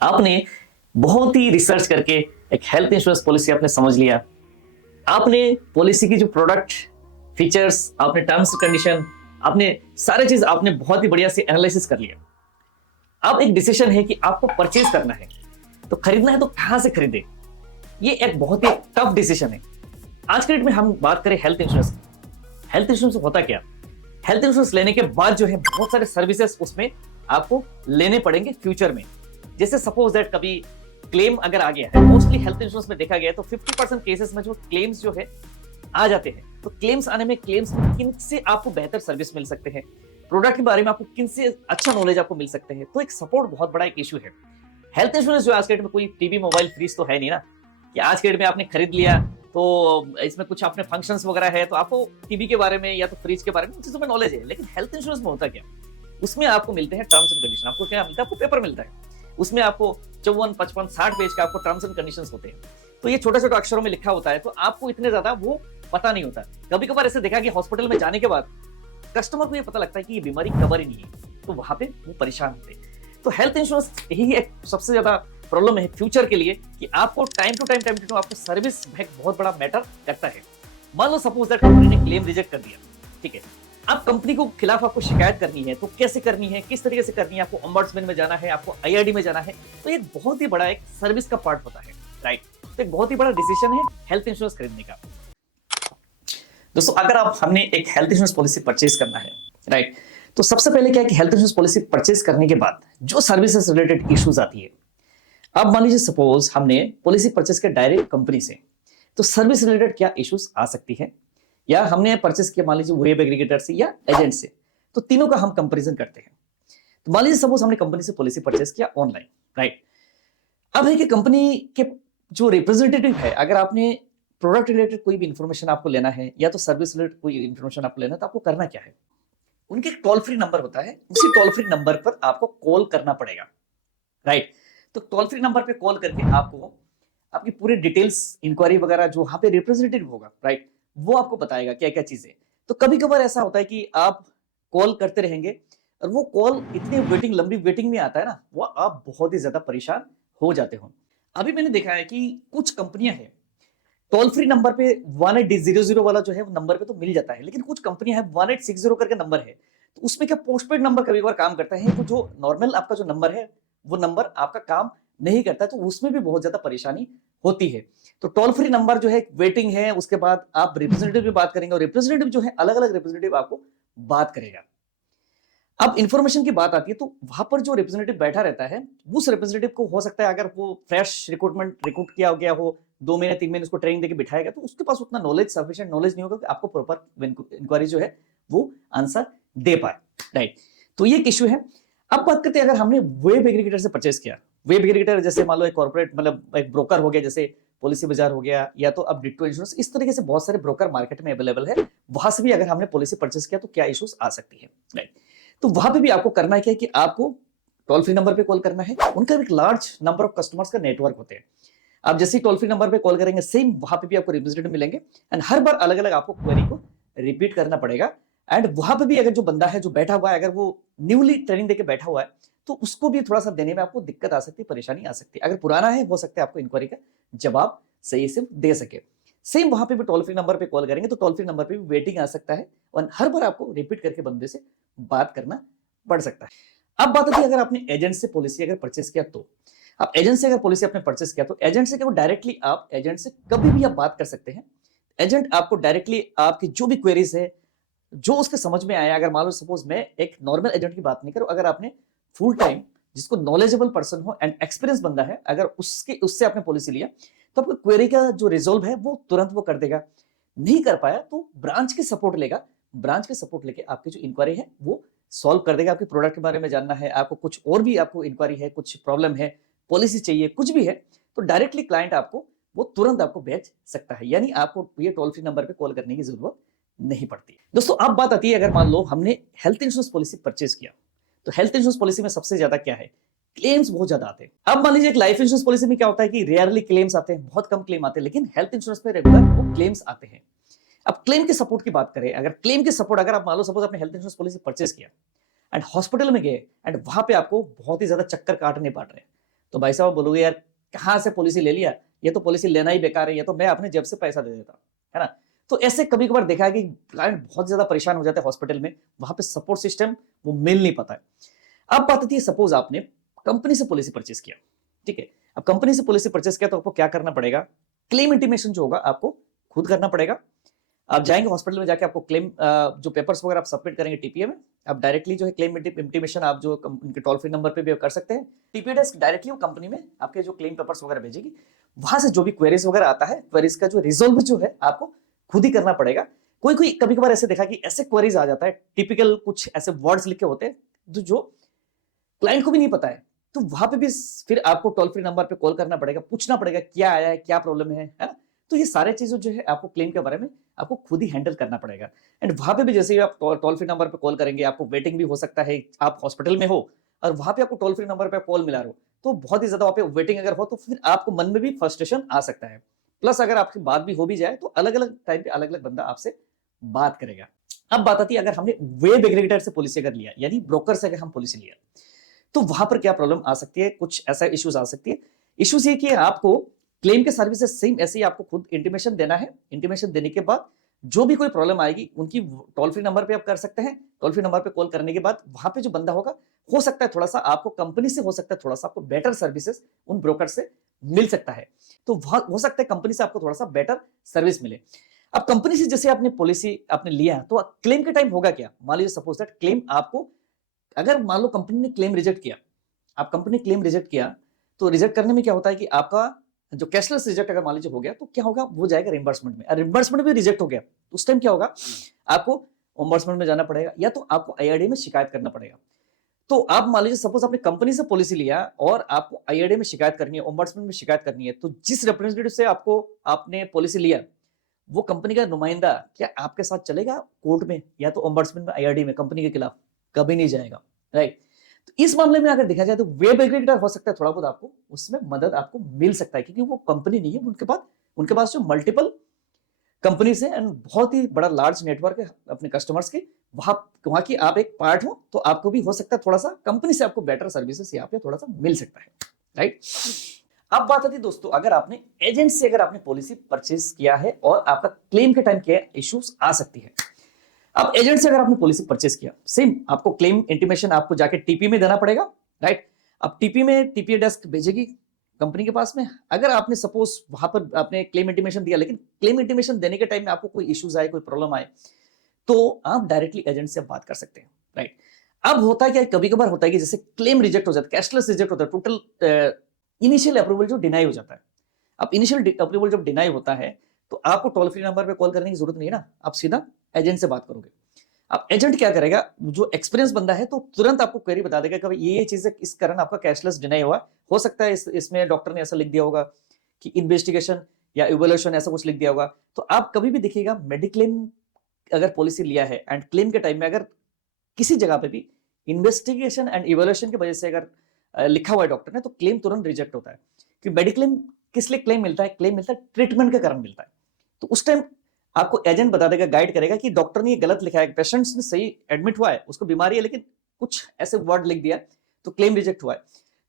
आपने बहुत ही रिसर्च करके एक हेल्थ इंश्योरेंस पॉलिसी आपने समझ लिया। आपने पॉलिसी की जो प्रोडक्ट फीचर्स, आपने टर्म्स कंडीशन, आपने सारे चीज आपने बहुत ही बढ़िया से एनालिसिस कर लिया। अब एक डिसीजन है कि आपको परचेज करना है, तो खरीदना है तो कहां से खरीदे। ये एक बहुत ही टफ डिसीजन है। आज के डेट में हम बात करें हेल्थ इंश्योरेंस की। हेल्थ इंश्योरेंस होता क्या? हेल्थ इंश्योरेंस लेने के बाद जो है बहुत सारे सर्विसेज उसमें आपको लेने पड़ेंगे फ्यूचर में। जैसे सपोज दैट कभी क्लेम अगर आ गया है, मोस्टली हेल्थ इंश्योरेंस में देखा गया है तो 50% केसेस में जो क्लेम्स जो है आ जाते हैं। तो क्लेम्स आने में क्लेम्स में किन से आपको बेहतर सर्विस मिल सकते हैं, प्रोडक्ट के बारे में आपको किन से अच्छा नॉलेज आपको मिल सकते हैं, तो एक सपोर्ट बहुत बड़ा एक इशू है। हेल्थ इंश्योरेंस जो आज के डेट में कोई टीवी मोबाइल फ्रीज तो है नहीं ना, कि आज के डेट में आपने खरीद लिया तो इसमें कुछ अपने फंक्शंस वगैरह है तो आपको टीवी के बारे में या तो फ्रिज के बारे में उन चीजों में नॉलेज है। लेकिन हेल्थ इंश्योरेंस में होता क्या? उसमें आपको मिलते हैं टर्म्स एंड कंडीशन। आपको क्या मिलता है? आपको पेपर मिलता है। उसमें आपको 54, 55, 60 पेज का आपको टर्म्स एंड कंडीशंस होते हैं। तो ये छोटे छोटे अक्षरों में लिखा होता है, तो आपको इतने ज्यादा वो पता नहीं होता। कभी कभार ऐसे देखा कि हॉस्पिटल में जाने के बाद कस्टमर को ये पता लगता है कि ये बीमारी कवर ही नहीं है, तो वहां पे वो परेशान होते हैं। तो हेल्थ इंश्योरेंस यही एक सबसे ज्यादा प्रॉब्लम है फ्यूचर के लिए, कि आपको टाइम टू टाइम आपको सर्विस एक बहुत बड़ा मैटर करता है। मान लो सपोज दैट कंपनी ने क्लेम रिजेक्ट कर दिया, ठीक है। अब कंपनी को खिलाफ आपको शिकायत करनी है, तो कैसे करनी है, किस तरीके से करनी है? आपको ओम्बड्समैन में जाना है, आपको आईआरडी में जाना है। तो ये बहुत ही बड़ा एक सर्विस का पार्ट होता है, राइट। तो एक बहुत ही बड़ा डिसीजन है हेल्थ इंश्योरेंस खरीदने का। दोस्तों, अगर आप हमने एक हेल्थ इंश्योरेंस पॉलिसी परचेज करना है, राइट, तो सबसे पहले क्या है कि हेल्थ इंश्योरेंस पॉलिसी परचेज करने के बाद जो सर्विसेज रिलेटेड इश्यूज आती है। अब मान लीजिए सपोज हमने पॉलिसी परचेज किया डायरेक्ट कंपनी से, तो सर्विस रिलेटेड क्या इश्यूज आ सकती है, या हमने परचेज किया मान लीजिए वेब एग्रीगेटर से या एजेंट से, तो तीनों का हम कंपैरिजन करते हैं। तो मान लीजिए सपोज हमने कंपनी से पॉलिसी परचेज किया ऑनलाइन, राइट। अब है कि कंपनी के जो रिप्रेजेंटेटिव है, अगर आपने प्रोडक्ट रिलेटेड कोई भी इंफॉर्मेशन आपको लेना है या तो सर्विस रिलेटेड कोई इंफॉर्मेशन आपको लेना है, तो आपको करना क्या है? उनके टोल फ्री नंबर होता है, उसी टोल फ्री नंबर पर आपको कॉल करना पड़ेगा, राइट। तो टोल फ्री नंबर पे कॉल करके आपको आपकी पूरी डिटेल्स, इंक्वायरी वगैरह जो वहां पे रिप्रेजेंटेटिव होगा, राइट, वो आपको बताएगा क्या क्या चीजें। तो कभी कभार ऐसा होता है कि आप कॉल करते रहेंगे और वो कॉल इतनी वेटिंग, लंबी वेटिंग में आता है ना, वो आप बहुत ही ज्यादा परेशान हो जाते हो। अभी मैंने देखा है कि कुछ कंपनियां हैं, टोल फ्री नंबर पे 1800 वाला जो है वो नंबर पे तो मिल जाता है, लेकिन कुछ कंपनियां हैं 1860 करके नंबर है, तो उसमें क्या पोस्टपेड नंबर कभी कभार काम करता है, तो जो नॉर्मल आपका जो नंबर है वो नंबर आपका काम नहीं करता, तो उसमें भी बहुत ज्यादा परेशानी होती है। तो टोल फ्री नंबर जो है वेटिंग है, उसके बाद आप रिप्रेजेंटेटिव भी बात करेंगे और रिप्रेजेंटेटिव जो है अलग अलग रिप्रेजेंटेटिव आपको बात करेगा। अब इंफॉर्मेशन की बात आती है, तो वहां पर जो रिप्रेजेंटेटिव बैठा रहता है, उस रिप्रेजेंटेटिव को हो सकता है अगर वो फ्रेश रिक्रूट किया गया हो, 2 महीने 3 महीने उसको ट्रेनिंग देके बिठाया गया, तो उसके पास उतना नॉलेज, सफिशिएंट नॉलेज नहीं होगा कि आपको प्रॉपर इंक्वायरी जो है वो आंसर दे पाए, राइट। तो ये एक इश्यू है। अब बात करते हैं, अगर हमने वेब एग्रीगेटर से परचेज किया, वेब एग्रीगेटर जैसे मान लो एक कॉर्पोरेट, मतलब एक ब्रोकर हो गया, जैसे पॉलिसी बाजार हो गया, या तो अब डिट्टो इंश्योरेंस, इस तरीके से बहुत सारे ब्रोकर मार्केट में अवेलेबल है। वहां से भी अगर हमने पॉलिसी परचेज किया तो क्या इश्यूज आ सकती है, राइट। तो वहां पे भी आपको करना है क्या कि आपको टोल फ्री नंबर पे कॉल करना है। उनका एक लार्ज नंबर ऑफ कस्टमर्स का नेटवर्क होते हैं। आप जैसे ही टोल फ्री नंबर पे कॉल करेंगे, सेम वहां पे भी आपको रिप्रेजेंटेटिव मिलेंगे, एंड हर बार अलग अलग आपको क्वेरी को रिपीट करना पड़ेगा। एंड वहां पे भी अगर जो बंदा है जो बैठा हुआ है, अगर वो न्यूली ट्रेनिंग देके बैठा हुआ है, तो उसको भी थोड़ा सा देने में आपको दिक्कत आ सकती है, परेशानी आ सकती है। अगर पुराना है, हो सकता है आपको इंक्वायरी का जवाब सही से दे सके। सेम वहां पे भी टोल फ्री नंबर पे कॉल करेंगे, तो टोल फ्री नंबर पे भी वेटिंग आ सकता है, और हर बार आपको रिपीट करके बंदे से बात करना बढ़ सकता है। अब बात आती है, अगर आपने एजेंट से पॉलिसी अगर परचेस किया, तो आप एजेंट से अगर पॉलिसी आपने परचेस किया, तो एजेंट से क्या डायरेक्टली आप एजेंट से कभी भी आप बात कर सकते हैं। एजेंट आपको डायरेक्टली आपकी जो भी क्वेरीज है, जो उसके समझ में आया, अगर मान लो सपोज मैं एक नॉर्मल एजेंट की बात नहीं करूं, अगर आपने फुल टाइम जिसको नॉलेजेबल पर्सन हो एंड एक्सपीरियंस बंदा है, अगर उससे आपने पॉलिसी लिया, तो आपको क्वेरी का जो रिजोल्व है वो तुरंत वो कर देगा। नहीं कर पाया तो ब्रांच की सपोर्ट लेगा, ब्रांच की सपोर्ट लेके आपकी जो इंक्वायरी है वो सॉल्व कर देगा। आपके प्रोडक्ट के बारे में जानना है, आपको कुछ और भी आपको इंक्वायरी है, कुछ प्रॉब्लम है, पॉलिसी चाहिए, कुछ भी है, तो डायरेक्टली क्लाइंट आपको वो तुरंत आपको भेज सकता है। यानी आपको ये टोल फ्री नंबर पे कॉल करने की जरूरत नहीं पड़ती। दोस्तों, अब बात आती है, अगर मान लो हमने हेल्थ इंश्योरेंस पॉलिसी परचेज किया, तो हेल्थ इंश्योरेंस पॉलिसी में सबसे ज्यादा क्या है, क्लेम्स बहुत ज्यादा आते हैं। अब मान लीजिए एक लाइफ इंश्योरेंस पॉलिसी में क्या होता है कि रेयरली क्लेम्स आते हैं, बहुत कम क्लेम आते हैं, लेकिन हेल्थ इंश्योरेंस में रेगुलर वो क्लेम्स आते हैं। अब क्लेम के सपोर्ट की बात करें, अगर क्लेम के सपोर्ट, अगर आप मान लो सपोज आपने हेल्थ इंश्योरेंस पॉलिसी परचेज किया एंड हॉस्पिटल में गए, एंड वहां पे आपको बहुत ही ज्यादा चक्कर काटने पड़ रहे हैं, तो भाई साहब बोलोगे यार कहाँ से पॉलिसी ले लिया, ये तो पॉलिसी लेना ही बेकार है, ये तो मैं अपने जेब से पैसा दे देता, है ना। तो ऐसे कभी कभार देखा है कि क्लाइंट बहुत ज्यादा परेशान हो जाते हैं हॉस्पिटल में, वहां पे सपोर्ट सिस्टम वो मिल नहीं पाता है। अब बात आती है, सपोज आपने कंपनी से पॉलिसी परचेस किया, ठीक है। अब कंपनी से पॉलिसी परचेस किया तो आपको क्या करना पड़ेगा, क्लेम इंटीमेशन जो होगा आपको खुद करना पड़ेगा। आप जाएंगे हॉस्पिटल में, जाके आपको क्लेम जो पेपर्स वगैरह आप सबमिट करेंगे टीपीए में, आप डायरेक्टली जो है क्लेम इंटीमेशन आप जो उनके टोल फ्री नंबर पे भी कर सकते हैं। टीपीए डेस्क डायरेक्टली वो कंपनी में आपके जो क्लेम पेपर्स वगैरह भेजेगी, वहां से जो भी क्वेरीज वगैरह आता है, क्वेरीज का जो रिजोल्व जो है आपको खुद ही करना पड़ेगा। कोई कोई कभी कभार ऐसे देखा कि ऐसे क्वेरीज आ जाता है, टिपिकल कुछ ऐसे वर्ड्स लिखे होते हैं जो क्लाइंट को भी नहीं पता है, तो वहां पे भी फिर आपको टोल फ्री नंबर पे कॉल करना पड़ेगा, पूछना पड़ेगा क्या आया है, क्या प्रॉब्लम है ना। तो ये सारे चीजें जो है आपको क्लेम के बारे में आपको खुद ही हैंडल करना पड़ेगा। एंड वहां पे भी जैसे ही आप टोल फ्री नंबर पे कॉल करेंगे, आपको वेटिंग भी हो सकता है, आप हॉस्पिटल में हो और वहां पे आपको टोल फ्री नंबर पे कॉल मिला रहे हो, तो बहुत ही ज्यादा वहां पे वेटिंग अगर हो तो फिर आपको मन में भी फ्रस्ट्रेशन आ सकता है। प्लस अगर आपकी बात भी हो भी जाए तो अलग अलग टाइम पे अलग अलग बंदा आपसे बात करेगा। अब बात आती है, अगर हमने वेब एग्रीगेटर से पॉलिसी अगर लिया, यानी ब्रोकर से अगर हम पॉलिसी लिया, तो वहां पर क्या प्रॉब्लम आ सकती है, कुछ ऐसा इश्यूज आ सकती है। इश्यूज ये कि आपको क्लेम के सर्विसेज सेम ऐसे ही आपको खुद इंटीमेशन देना है। इंटीमेशन देने के बाद जो भी कोई प्रॉब्लम आएगी उनकी टोल फ्री नंबर पे आप कर सकते हैं। टोल फ्री नंबर पे कॉल करने के बाद वहां पे जो बंदा होगा, हो सकता है थोड़ा सा आपको कंपनी से, हो सकता है थोड़ा सा आपको बेटर सर्विसेज उन ब्रोकर से मिल सकता है। तो हो सकता है कंपनी से आपको थोड़ा सा बेटर सर्विस मिले। अब कंपनी से जैसे आपने पॉलिसी आपने लिया, तो क्लेम के टाइम होगा क्या, मान लीजिए सपोज दैट क्लेम आपको, अगर मान लो कंपनी ने क्लेम रिजेक्ट किया, आप कंपनी क्लेम रिजेक्ट किया, तो रिजेक्ट करने में क्या होता है कि आपका जो कैशलेस रिजेक्ट अगर मान लीजिए हो गया, तो क्या होगा, वो जाएगा रिम्बर्समेंट में। रिम्बर्समेंट भी रिजेक्ट हो गया तो उस टाइम क्या होगा, आपको ओम्बर्समेंट में जाना पड़ेगा या तो आपको आईआरडी में शिकायत करना पड़ेगा। तो आप मान लीजिए सपोज आपने कंपनी से पॉलिसी लिया और आपको आईआरडी में शिकायत करनी है, ओम्बर्समेंट में शिकायत करनी है, तो जिस रिप्रेजेंटेटिव से आपको आपने पॉलिसी लिया, वो कंपनी का नुमाइंदा क्या आपके साथ चलेगा कोर्ट में या तो ओम्बर्समेंट में, आईआरडी में कंपनी के खिलाफ कभी नहीं जाएगा, राइट। तो इस मामले में अगर देखा जाए तो वेब एग्रीगेटर हो सकता है थोड़ा बहुत आपको उसमें मदद आपको मिल सकता है, क्योंकि वो कंपनी नहीं है, उनके पास जो मल्टीपल कंपनी से एंड बहुत ही बड़ा लार्ज नेटवर्क है अपने कस्टमर्स के, वहां की आप एक पार्ट हो, तो आपको भी हो सकता है थोड़ा सा कंपनी से आपको बेटर सर्विसेज यहाँ पे थोड़ा सा मिल सकता है, राइट। अब बात आती है दोस्तों, अगर आपने एजेंट से अगर आपने पॉलिसी परचेज किया है और आपका क्लेम के टाइम क्या इश्यूज आ सकती है। अब एजेंट से अगर आपने पॉलिसी परचेज किया, सेम आपको क्लेम इंटीमेशन आपको जाके टीपी में देना पड़ेगा, राइट। अब टीपी में टीपीए डेस्क भेजेगी कंपनी के पास में। अगर आपने सपोज वहां पर आपने क्लेम इंटीमेशन दिया, लेकिन क्लेम इंटीमेशन देने के टाइम में आपको कोई इश्यूज आए, कोई प्रॉब्लम आए, तो आप डायरेक्टली एजेंट से बात कर सकते हैं, राइट। अब होता है क्या, कभी कभार होता है कि जैसे क्लेम रिजेक्ट हो जाता है, कैशलेस रिजेक्ट होता है, टोटल इनिशियल अप्रूवल जो डिनाई हो जाता है। अब इनिशियल अप्रूवल जब डिनाई होता है, तो आपको टोल फ्री नंबर पे कॉल करने की जरूरत नहीं है ना, आप सीधा एजेंट से बात करोगे। अब एजेंट क्या करेगा, जो एक्सपीरियंस बंदा है, तो तुरंत आपको क्वेरी बता देगा कि ये चीजें इस कारण आपका कैशलेस डिनाई हुआ। हो सकता है इसमें डॉक्टर ने ऐसा लिख दिया होगा कि इन्वेस्टिगेशन या इवोल्यूशन ऐसा कुछ लिख दिया होगा। तो आप कभी भी देखिएगा, मेडिक्लेम अगर पॉलिसी लिया है एंड क्लेम के टाइम में अगर किसी जगह पे भी इन्वेस्टिगेशन एंड इवोल्यूशन की वजह से अगर लिखा हुआ है डॉक्टर ने, तो क्लेम तुरंत रिजेक्ट होता है। कि मेडिक्लेम किस लिए क्लेम मिलता है, क्लेम मिलता है ट्रीटमेंट के कारण मिलता है। तो उस टाइम आपको एजेंट बता देगा, गाइड करेगा कि डॉक्टर ने ये गलत लिखा है, पेशेंट ने सही एडमिट हुआ है, उसको बीमारी है, लेकिन कुछ ऐसे वर्ड लिख दिया तो क्लेम रिजेक्ट हुआ है।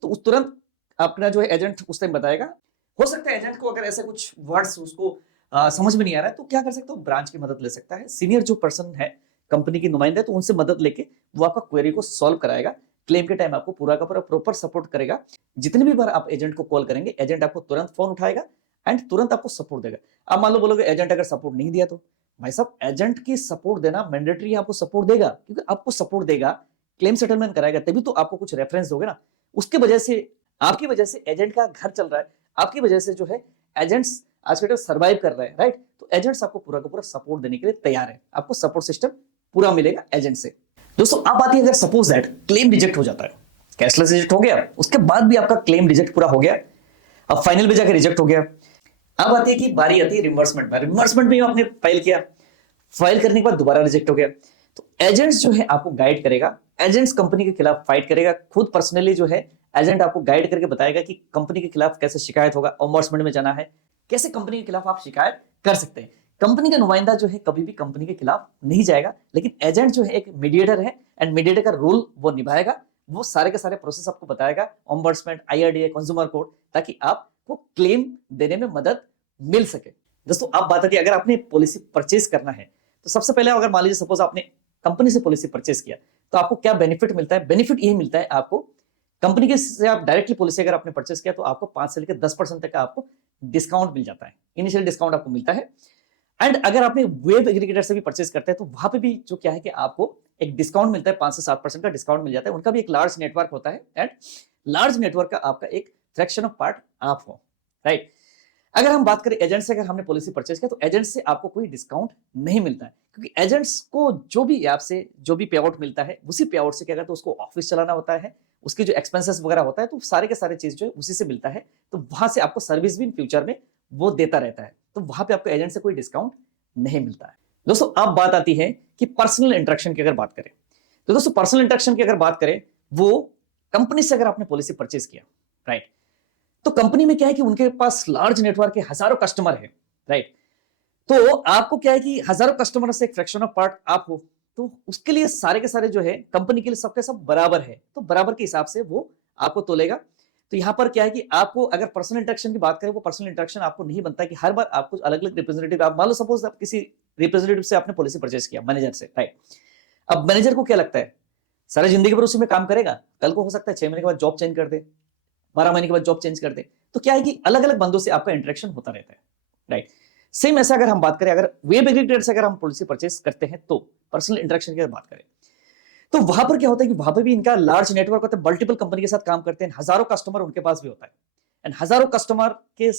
तो उस तुरंत अपना जो है एजेंट उस टाइम बताएगा। हो सकता है एजेंट को अगर ऐसे कुछ वर्ड्स उसको समझ में नहीं आ रहा है, तो क्या कर सकता है, ब्रांच की मदद ले सकता है। सीनियर जो पर्सन है कंपनी की नुमाइंदा, तो उनसे मदद लेके वो आपका क्वेरी को सॉल्व कराएगा। क्लेम के टाइम आपको पूरा का पूरा प्रॉपर सपोर्ट करेगा। जितनी भी बार आप एजेंट को कॉल करेंगे, एजेंट आपको तुरंत फोन उठाएगा एंड तुरंत आपको सपोर्ट देगा। आप मान लो बोलोगे एजेंट अगर सपोर्ट नहीं दिया, तो भाई साहब एजेंट की सपोर्ट देना मैंडेटरी है, आपको सपोर्ट देगा, क्योंकि आपको सपोर्ट देगा, क्लेम सेटलमेंट कराएगा, तभी तो आपको कुछ रेफरेंस दोगे ना। उसके वजह से, आपकी वजह से एजेंट का घर चल रहा है, आपकी वजह से जो है एजेंट्स आज के टाइम सर्वाइव कर रहे हैं, राइट। तो एजेंट्स आपको पूरा का पूरा सपोर्ट देने के लिए तैयार है, आपको सपोर्ट सिस्टम पूरा मिलेगा एजेंट से। दोस्तों अब आती है, अगर सपोज दैट क्लेम रिजेक्ट हो जाता है, कैशलेस रिजेक्ट हो गया, उसके बाद भी आपका क्लेम रिजेक्ट पूरा हो गया, अब फाइनल में जाकर रिजेक्ट हो गया। अब आती है कि बारी आती है रिम्बर्समेंट में। रिम्बर्समेंट में आपने फाइल किया, फाइल करने के बाद दोबारा रिजेक्ट हो गया, तो एजेंट्स जो है आपको गाइड करेगा, एजेंट्स कंपनी के खिलाफ फाइट करेगा। खुद पर्सनली जो है एजेंट आपको गाइड करके बताएगा कि कंपनी के खिलाफ कैसे शिकायत होगा, ओम्बर्समेंट में जाना है, कैसे कंपनी के खिलाफ आप शिकायत कर सकते हैं। कंपनी का नुमाइंदा जो है कभी भी कंपनी के खिलाफ नहीं जाएगा, लेकिन एजेंट जो है एक मीडिएटर है एंड मीडिएटर का रोल वो निभाएगा। वो सारे के सारे प्रोसेस आपको बताएगा, ऑम्बर्समेंट, IRDA, कंज्यूमर कोर्ट, ताकि आपको क्लेम देने में मदद मिल सके। दोस्तों, अब बात आती है अगर आपने पॉलिसी परचेज करना है तो सबसे पहले अगर मान लीजिए सपोज आपने कंपनी से पॉलिसी परचेज किया तो आपको क्या बेनिफिट मिलता है? बेनिफिट यही मिलता है आपको, कंपनी के से आप डायरेक्टली पॉलिसी अगर आपने परचेज किया तो आपको 5 से लेकर 10% तक का आपको डिस्काउंट मिल जाता है, इनिशियल डिस्काउंट आपको मिलता है। एंड अगर आपने वेब एग्रीगेटर से भी परचेज करते हैं तो वहां पे भी जो क्या है कि आपको एक डिस्काउंट मिलता है, 5 से 7% का डिस्काउंट मिल जाता है। उनका भी एक लार्ज नेटवर्क होता है एंड लार्ज नेटवर्क का आपका एक फ्रैक्शन ऑफ पार्ट आप हो, राइट। अगर हम बात करें एजेंट से, अगर हमने पॉलिसी परचेज किया तो एजेंट से आपको कोई डिस्काउंट नहीं मिलता है, क्योंकि एजेंट्स को जो भी आपसे जो भी पे आउट मिलता है उसी पे आउट से क्या करते हैं, उसको ऑफिस चलाना होता है, उसके जो एक्सपेंसेस वगैरह होता है तो सारे के सारे चीज जो है उसी से मिलता है। तो वहां से आपको सर्विस भी इन फ्यूचर में वो देता रहता है, तो वहां पे आपको एजेंट से कोई डिस्काउंट नहीं मिलता है। दोस्तों, अब बात आती है कि पर्सनल इंटरेक्शन की अगर बात करें तो दोस्तों पर्सनल इंटरेक्शन की अगर बात करें, वो कंपनी से अगर आपने पॉलिसी परचेज किया, राइट, तो कंपनी में क्या है कि उनके पास लार्ज नेटवर्क है, हजारों कस्टमर है, राइट। तो आपको क्या है कि हजारों कस्टमर से एक फ्रैक्शन ऑफ पार्ट आप हो, तो उसके लिए सारे के सारे जो है कंपनी के लिए सबके सब बराबर है, तो बराबर के हिसाब से वो आपको तोलेगा। तो यहां पर क्या है कि आपको अगर पर्सनल इंटरेक्शन की बात करें, वो पर्सनल इंटरेक्शन आपको नहीं बनता है कि हर बार आपको अलग अलग रिप्रेजेंटेटिव, आप मान लो सपोज आप किसी रिप्रेजेंटेटिव से आपने पॉलिसी परचेज किया, मैनेजर से, राइट। अब मैनेजर को क्या लगता है, सारा जिंदगी भर उसी में काम करेगा, कल को हो सकता है 6 महीने के बाद जॉब चेंज कर दे, 12 महीने के बाद जॉब चेंज कर दे, तो क्या है कि अलग अलग बंदों से आपका इंटरेक्शन होता रहता है, राइट। सेम ऐसा अगर हम बात करें, अगर वेब एग्रीगेटर से अगर हम पॉलिसी परचेज करते हैं तो पर्सनल इंटरेक्शन की अगर बात करें तो वहां पर क्या होता है कि वहां पर भी इनका लार्ज नेटवर्क होता है, मल्टीपल कंपनी के साथ काम करते हैं, हजारों कस्टमर उनके पास भी होता है एंड हजारों कस्टमर के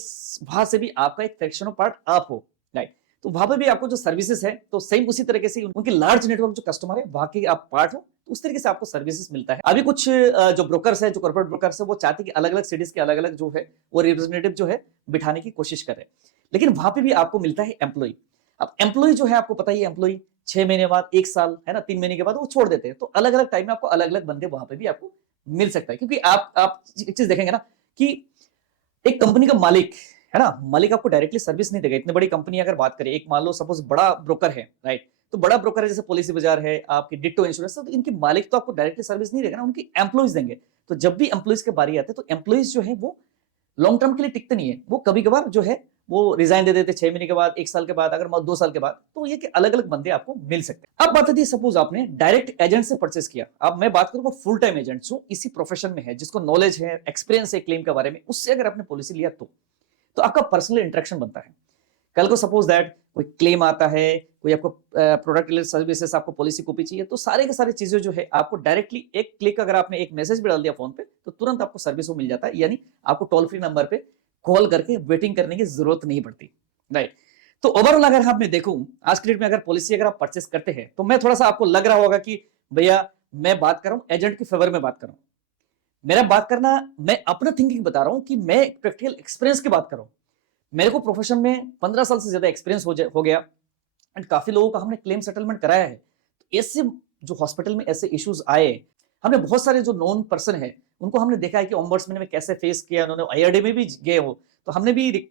वहां से भी आपका एक फ्रैक्शन ऑफ पार्ट आप हो, राइट। तो वहां पर भी आपको जो सर्विसेज है तो सेम उसी तरीके से उनके लार्ज नेटवर्क जो कस्टमर है वहां के आप पार्ट हो, तो उस तरीके से आपको सर्विसेज मिलता है। अभी कुछ जो ब्रोकर्स है, जो कॉर्पोरेट ब्रोकर्स है, वो चाहते हैं कि अलग अलग सिटीज के अलग अलग जो है वो रिप्रेजेंटेटिव जो है बिठाने की कोशिश कर रहे हैं, लेकिन वहां पे भी आपको मिलता है एम्प्लॉय। अब एम्प्लॉय जो है आपको पता ही है, एम्प्लॉय 6 महीने बाद, 1 साल, है ना, 3 महीने के बाद वो छोड़ देते हैं, तो अलग अलग टाइम में आपको अलग अलग बंदे वहां पे भी आपको मिल सकता है। क्योंकि आप एक चीज देखेंगे ना कि एक कंपनी का मालिक है ना, मालिक आपको डायरेक्टली सर्विस नहीं देगा। इतनी बड़ी कंपनी अगर बात करें, एक मान लो सपोज बड़ा ब्रोकर है, राइट, तो बड़ा ब्रोकर है जैसे पॉलिसी बाजार है, आपकी डिट्टो इंश्योरेंस, तो इनके मालिक तो आपको डायरेक्टली सर्विस नहीं देगा ना, उनकी एम्प्लॉइज देंगे। तो जब भी एम्प्लॉइज के बारी आते हैं तो एम्प्लॉइज जो है वो लॉन्ग टर्म के लिए टिकते नहीं है, वो कभी कभार जो है वो रिजाइन दे देते 6 महीने के बाद, 1 साल के बाद, अगर 2 साल के बाद, तो ये कि अलग अलग बंदे आपको मिल सकते हैं। अब बात आती है सपोज आपने डायरेक्ट एजेंट से परचेस किया, अब मैं बात करूं फुल टाइम एजेंट जो इसी प्रोफेशन में है, जिसको नॉलेज है, एक्सपीरियंस है क्लेम के बारे में, उससे अगर आपने पॉलिसी लिया तो आपका पर्सनल इंटरेक्शन बनता है। कल को सपोज दैट कोई क्लेम आता है, कोई आपको प्रोडक्ट रिलेटेड सर्विसेज, आपको पॉलिसी कॉपी चाहिए, तो सारे के सारे चीजें जो है आपको डायरेक्टली एक क्लिक, अगर आपने एक मैसेज भी डाल दिया फोन पे तो तुरंत आपको सर्विस वो मिल जाता है, यानी आपको टोल फ्री नंबर पे कॉल करके वेटिंग करने की जरूरत नहीं पड़ती, राइट। तो ओवरऑल अगर आप मैं देखूं आज के डेट में अगर पॉलिसी अगर आप परचेस करते हैं तो मैं थोड़ा सा आपको लग रहा होगा कि भैया मैं बात कर रहा हूं एजेंट के फेवर में बात कर रहा हूं, मेरा बात करना, मैं अपना थिंकिंग बता रहा हूं कि मैं प्रैक्टिकल एक्सपीरियंस की बात कर रहा हूं। मेरे को प्रोफेशन में 15 साल से ज्यादा एक्सपीरियंस हो गया एंड काफी लोगों का हमने क्लेम सेटलमेंट कराया है। तो ऐसे जो हॉस्पिटल में ऐसे इश्यूज आए, हमने बहुत सारे जो नॉन पर्सन है उनको हमने देखा है कि ओम्बड्समैन में कैसे फेस किया, उन्होंने IRD में भी गए हो, तो हमने भी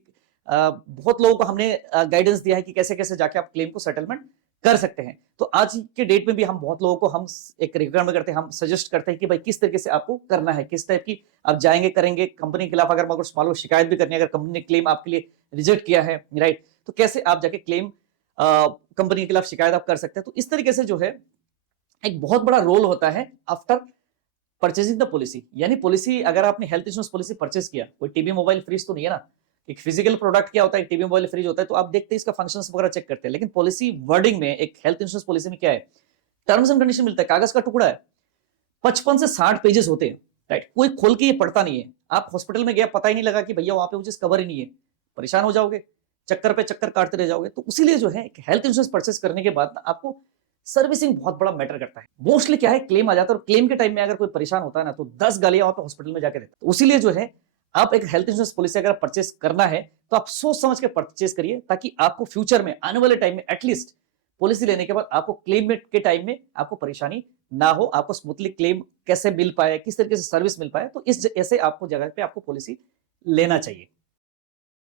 बहुत लोगों को हमने गाइडेंस दिया है कि कैसे कैसे जाके आप क्लेम को सेटलमेंट कर सकते हैं। तो आज के डेट में भी हम बहुत लोगों को हम एक रिकमेंड करते हैं, हम सजेस्ट करते हैं कि भाई किस तरीके से आपको करना है, किस टाइप की आप जाएंगे करेंगे। कंपनी के खिलाफ अगर मान लो शिकायत भी करनी है, अगर कंपनी ने क्लेम आपके लिए रिजेक्ट किया है, राइट, तो कैसे आप जाके क्लेम कंपनी के खिलाफ शिकायत आप कर सकते हैं। तो इस तरीके से जो है एक बहुत बड़ा रोल होता है आफ्टर परचेजिंग द पॉलिसी। यानी पॉलिसी अगर आपने हेल्थ इंश्योरेंस पॉलिसी परचेज किया, कोई टीवी मोबाइल फ्रीज तो नहीं है ना, एक फिजिकल प्रोडक्ट क्या होता है, टीवी मोबाइल फ्रीज होता है, तो आप देखते हैं इसका फंक्शंस वगैरह चेक करते हैं, लेकिन पॉलिसी वर्डिंग में एक हेल्थ इंश्योरेंस पॉलिसी में क्या है, टर्म्स एंड कंडीशन मिलता है, कागज का टुकड़ा है, 55 से 60 पेजेस होते हैं, राइट, कोई खोल के ये पढ़ता नहीं है। आप हॉस्पिटल में गया, पता ही नहीं लगा कि भैया वहां पे वो चीज कवर ही नहीं है, परेशान हो जाओगे, चक्कर पे चक्कर काटते रह जाओगे। तो उसीलिए जो है हेल्थ इंश्योरेंस परचेस करने के बाद आपको सर्विसिंग बहुत बड़ा मैटर करता है। मोस्टली क्या है, क्लेम आ जाता है और क्लेम के टाइम में अगर कोई परेशान होता है ना तो 10 गालियां वहां पे हॉस्पिटल में जाके देता है। तो उसीलिए जो है आप एक हेल्थ इंश्योरेंस पॉलिसी अगर परचेस करना है तो आप सोच समझ के परचेस करिए, ताकि आपको फ्यूचर में आने वाले टाइम में एटलीस्ट पॉलिसी लेने के बाद आपको क्लेम के टाइम में आपको परेशानी ना हो, आपको स्मूथली क्लेम कैसे मिल पाए, किस तरीके से सर्विस मिल पाए। तो इस ऐसे आपको जगह पे आपको पॉलिसी लेना चाहिए।